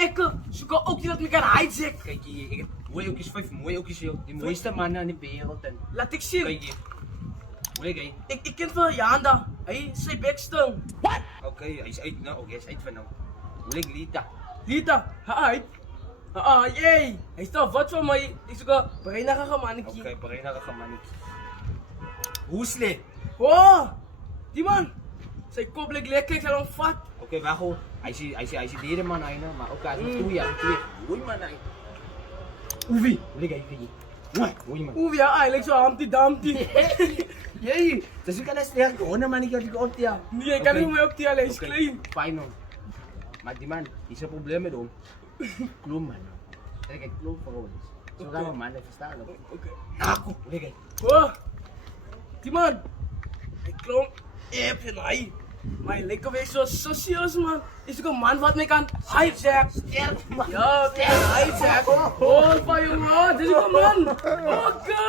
Ik zoek ook niet dat ik kan hijack. Kijk hier, ik heb mooie oogjes, 5 mooie oogjes hier. Die mooiste mannen in de wereld. En Laat ik zien. kijk hier. Hoe kijk. Ik ken veel Janda. Hij is zijn backstel. Oké, hij is uit nou. Oké, hij is uit van nou. Hoe lijkt Lita? Lita, hij. Jee. Hij staat wat van mij. Ik zoek bijna gaan mannetje. Oké, Parena ka man. Hoesle. Oh, die man. Zijn kop lijkt lekker, ik zal hem vat. Oké, wacht hoor. Hij is derde man hij nou, maar ook hij is nog 2 jaar, 2. Oei man hij. Oewie. Hoe lijkt hij? Mooi, oei man. Oewie, hij lijkt zo Humpty Dumpty. Jee, dat is ook alles sterk. Gewoon man, ik heb die op ja. Nee, ik kan niet meer op die alleen, is klein. Fijn hoor. Maar die man, is een probleem met hem. Kloon man. Kijk, ik kloon voor ons. Zo gaan we man, even staan. Oké. Aku, hoe lijkt hij? Oh, die man. Ik klom even hij. Maar hij lijkt weer zo sociaal man. Is ook een man wat mij kan hijack. Sterk man. Ja, hijack. Oh, van jongen, dit is een man. Oké.